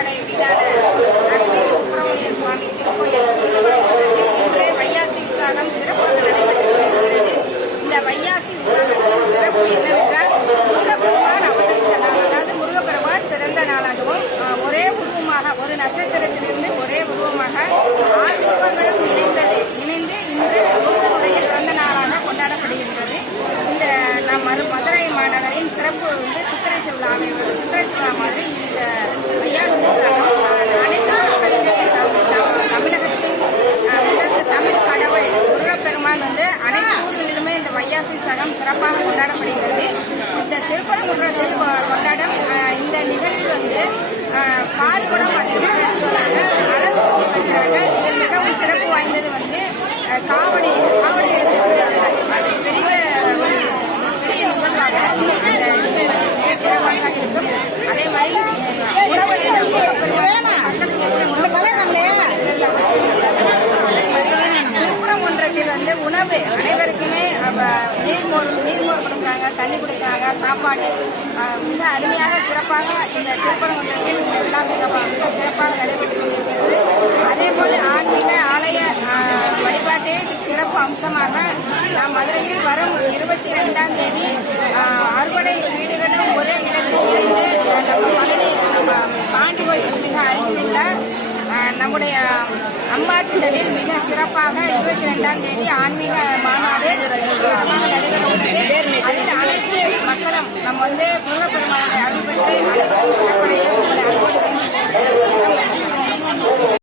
மீதான அருள்மிகு சுப்பிரமணிய சுவாமி திருக்கோயில் திருப்பரங்குன்றத்தில் இன்று வையாசி விசாகம் சிறப்பாக நடைபெற்றுக் கொண்டிருக்கிறது. இந்த வையாசி விசாகத்தின் சிறப்பு என்னவென்றால் முருகப்பெருமான் அவதரித்த நாள் அதாவது முருகப்பெருமான் பிறந்த நாளாகவும் ஒரே உருவமாக ஒரு நட்சத்திரத்திலிருந்து ஒரே உருவமாக ஆறு உருவங்களும் இணைந்தது. இணைந்து இன்று முருகனுடைய பிறந்த நாளாக கொண்டாடப்படுகின்றது. இந்த நம் மறு மதுரை மாநகரின் சிறப்பு வந்து சித்திரை திருவிழா மாதிரி இந்த வையாசி விசாகம் அனைத்து மக்களிடையே நம் நம் தமிழகத்தின் அஹ், முதல் தமிழ் கடவுள் முருகப்பெருமான் வந்து அனைத்து ஊர்களிலுமே இந்த வையாசி சகம் சிறப்பாக கொண்டாடப்படுகிறது. இந்த திருப்பரங்குன்றத்தில் கொண்டாடும் இந்த நிகழ்வு வந்து பால் குடம் அதிகமாக வராங்க அழகு குத்தி வருகிறார்கள். இதில் மிகவும் சிறப்பு வாய்ந்தது வந்து காவடி காவடி எடுத்து வருகிறார்கள் அது பெரிய ஒரு பெரிய நிகழ்வாக இந்த நிகழ்வு மிகச் சிறப்பாக இருக்கும் அதே மாதிரி அஹ், உணவளித்த முருகப்பெருமான் மக்களுக்கு எப்படி உணவு பேரில் அவசியம் உள்ளது. அதே மாதிரி விழுப்புரம் இந்த வந்து உணவு அனைவருக்குமே நீர்மோர் நீர்மோர் கொடுக்குறாங்க தண்ணி குடிக்கிறாங்க சாப்பாடு மிக அருமையாக சிறப்பாக இந்த திருப்பரங்குன்றத்தில் இந்த விழா மிக மிக சிறப்பாக நடைபெற்று கொண்டிருக்கிறது. அதே போல் ஆன்மீக ஆலய வழிபாட்டே சிறப்பு அம்சமாக நாம் மதுரையில் வரும் இருபத்தி இரண்டாம் தேதி அறுவடை அறுபடை வீடுகளும் ஒரே இடத்தில் இணைந்து நம்ம பழனி நம்ம பாண்டி கோயிலுக்கு மிக அருகில் உள்ள நம்முடைய அம்மா திடலில் மிக சிறப்பாக இருபத்தி ரெண்டாம் தேதி ஆன்மீக மாநாடு விதமாக நடைபெற உள்ளது. அதில் அனைத்து மக்களும் நம்ம வந்து முருகப்பெருமானுடைய அருள் பெற்று